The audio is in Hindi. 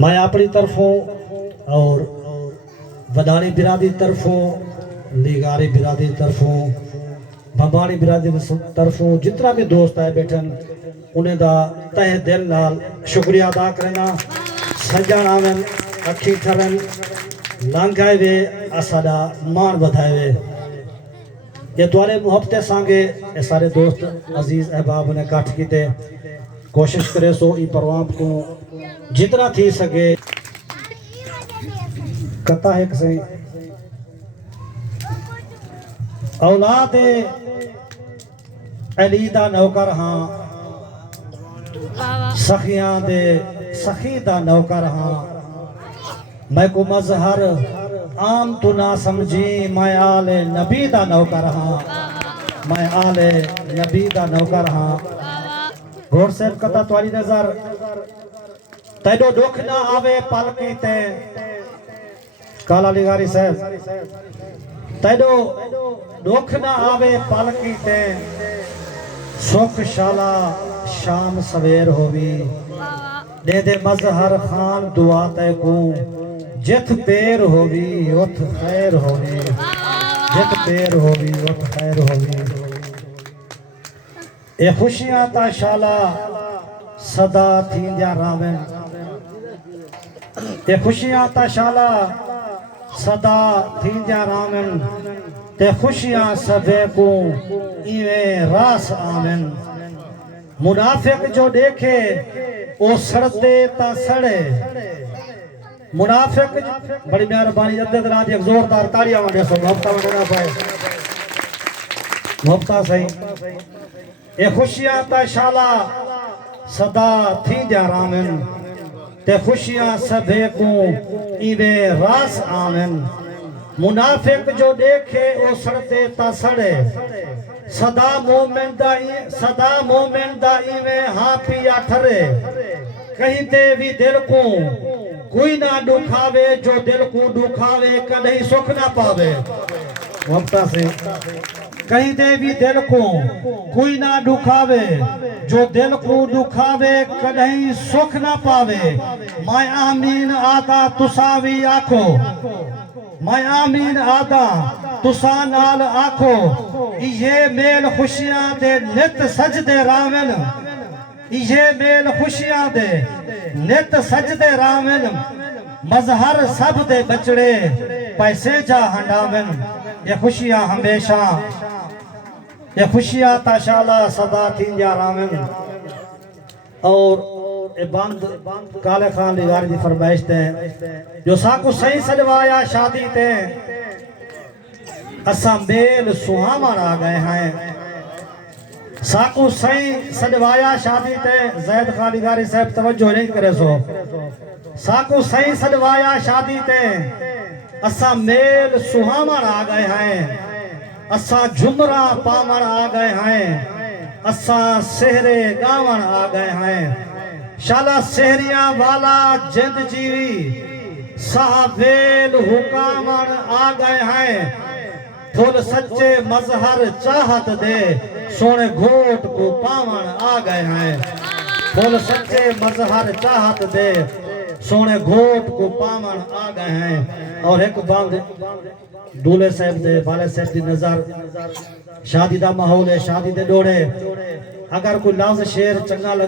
मैं अपनी तरफों और वदानी बिरादरी तरफों, लीगारी बिरादरी तरफों, भंबानी बिरादरी तरफों जितना भी दोस्त है बैठन उन्हें दा तहे दिल नाल शुक्रिया अदा करना। सजन आवन अखी ठरन लांघाए वे असादा मान बधाए वे। ये तुम्हारे मुहब्बत सांगे ये सारे दोस्त अजीज अहबाब ने काठ कीते कोशिश करे सो ई प्रोग्राम को जितना थी सके कथा है सही औलाद अली दा नौकर हाँ सखियां दे सखी दा नौकर हाँ मैं को मजहर आम तू ना समझी मैं आले नबी दा नौकर हाँ मैं आले नबी दा नौकर हाँ। घोड़ से कथा तुम्हारी नजर तेडो दुख ना आवे पालकी ते काला लिगारी साहब तेडो दुख ना आवे पालकी ते सुख शाला शाम सवेर होवी दे दे मजहर खान दुआ ते को जित पैर होवी उत खैर होवी जित पैर होवी उत खैर होवी। ए खुशियां ता शाला सदा थींदियां रावन ते खुशियां ता शाला सदा थींदियां रावन ते खुशियां सबे को इवे रास आवन। मुनाफिक जो देखे ओ सड़ते ता सड़े मुनाफिक बड़ी मेहरबानी अद्दत रात एक जोरदार तालियां वंडे सो मोहब्बत वंडना पाए मोहब्बत सही। ए खुशियां ता शाला सदा थी जा रामन ते खुशियां सभे को इवे रास आवन। मुनाफिक जो देखे ओ सड़ते ता सड़े सदा मोमिन दा इवे हाँ पिया ठरे। कहीं ते भी दिल को कोई ना दुखावे जो दिल को दुखावे कहीं सुख ना पावे। वक्ता से कहीं दे भी दिल को कोई ना दुखावे जो दिल को दुखावे कहीं सुख ना पावे। मैं आमीन आदा तुसावी आखो मैं आमीन आदा तुसा नाल आखो ये मेल खुशियां दे नित सजदे रावन ये मेल खुशियां दे नित सजदे रावन। मजहर सब दे बचड़े पैसे जा हंडावन। ये खुशियां हमेशा ये खुशियां ताशाला सदा थींदियां रावन। और ए बंद काले खान लिगारी दी फरमाइश ते जो साकू सही सजवाया शादी ते असा मेल सुहावन आ गए हैं। साकू सही सजवाया शादी ते जैद खान लिगारी साहब तवज्जो नहीं करे सो साकू सही सजवाया शादी ते असा मेल सुहावन आ गए हैं। असा झुमरा पावन आ गए हैं। असा सेहरे गावन आ गए हैं। शाला सेहरिया वाला जिंद जीवी साहबेल हुकामन आ गए हैं। फुल सच्चे मजहर चाहत दे सोने घोट को पावन आ गए हैं। फुल सच्चे मजहर चाहत दे सोने घोट को पावन आ गए हैं। और एक बंद दूल्हे साहब दे बाले साहब दी नजर शादी दा माहौल है शादी दे डोड़े अगर कोई लफ्ज शेर चंगा लग